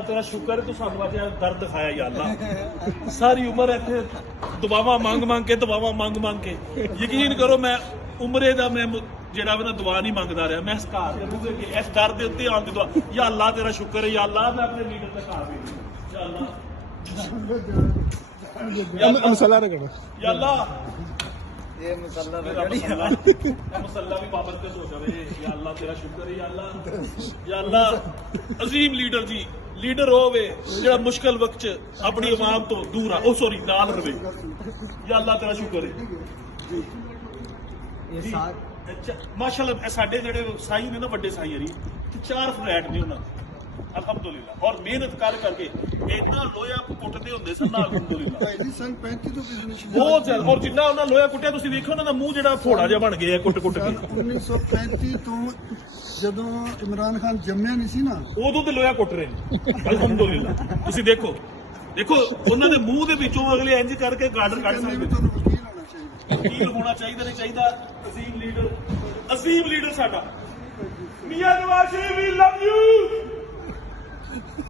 अल्लाह तेरा शुक्र है तू सानू अज दर्द दिखाया या अल्लाह सारी उम्र इत्थे दुआवां मंग मंग के यकीन करो मैं उमरे दा मैं जेड़ा वा ना दुआ नहीं मंगदा रहा मैं इस घर दे बूहे के इस दर दे उत्ते आउण दी दुआ या अल्लाह तेरा शुक्र है या अल्लाह मैं अपने लीडर तक आ गई या अल्लाह मसला रखना या अल्लाह ये मसला मसला भी बाबत पे हो जावे या अल्लाह तेरा शुक्र है या अल्लाह अजीम लीडर जी लीडर होवे जेड़ा मुश्किल वक्त च अपनी आवाम तो दूर आ ओ सॉरी नाल रवे या अल्लाह तेरा शुक्र है ये साथ माशाल्लाह साडे जेड़े साई ने ना वड्डे साई हरी 4 फ्लैट ने उन्हां अल्हम्दुलिल्लाह और मेहनत कर करके इतना लोया कुटदे ਹੁੰਦੇ ਸਨ अल्हम्दुलिल्लाह सन 35 ਤੋਂ ਬਿਜ਼ਨਸ ਬਹੁਤ ਜ਼ਿਆਦਾ ਔਰ ਜਿੰਨਾ ਉਹਨਾਂ ਲੋਇਆ ਕੁੱਟਿਆ ਤੁਸੀਂ ਵੇਖੋ ਉਹਨਾਂ ਦਾ ਮੂੰਹ ਜਿਹੜਾ ਫੋੜਾ ਜਿਹਾ ਬਣ ਗਿਆ ਕੁੱਟ ਕੁੱਟ ਕੇ 1935 ਤੋਂ ਜਦੋਂ ਇਮਰਾਨ ਖਾਨ ਜੰਮਿਆ ਨਹੀਂ ਸੀ ਨਾ ਉਦੋਂ ਤੇ ਲੋਇਆ ਕੁੱਟ ਰਹੇ ਨੇ ਅਲਹਮਦੁਲਿਲਾ ਤੁਸੀਂ ਦੇਖੋ ਉਹਨਾਂ ਦੇ ਮੂੰਹ ਦੇ ਵਿੱਚੋਂ ਅਗਲੇ ਇੰਜ ਕਰਕੇ ਗਾਰਡਰ ਕੱਢ ਕਹਿੰਦੇ ਵੀ ਸਕਦੇ ਤੁਹਾਨੂੰ ਵਕੀਲ ਹੋਣਾ ਚਾਹੀਦਾ ਵਕੀਲ ਹੋਣਾ ਚਾਹੀਦਾ ਨਹੀਂ ਚਾਹੀਦਾ ਅਜ਼ੀਮ ਲੀਡਰ ਸਾਡਾ ਮੀਆਂ ਨਵਾਜ਼ ਸ਼ਰੀਫ ਵੀ ਲਵ ਯੂ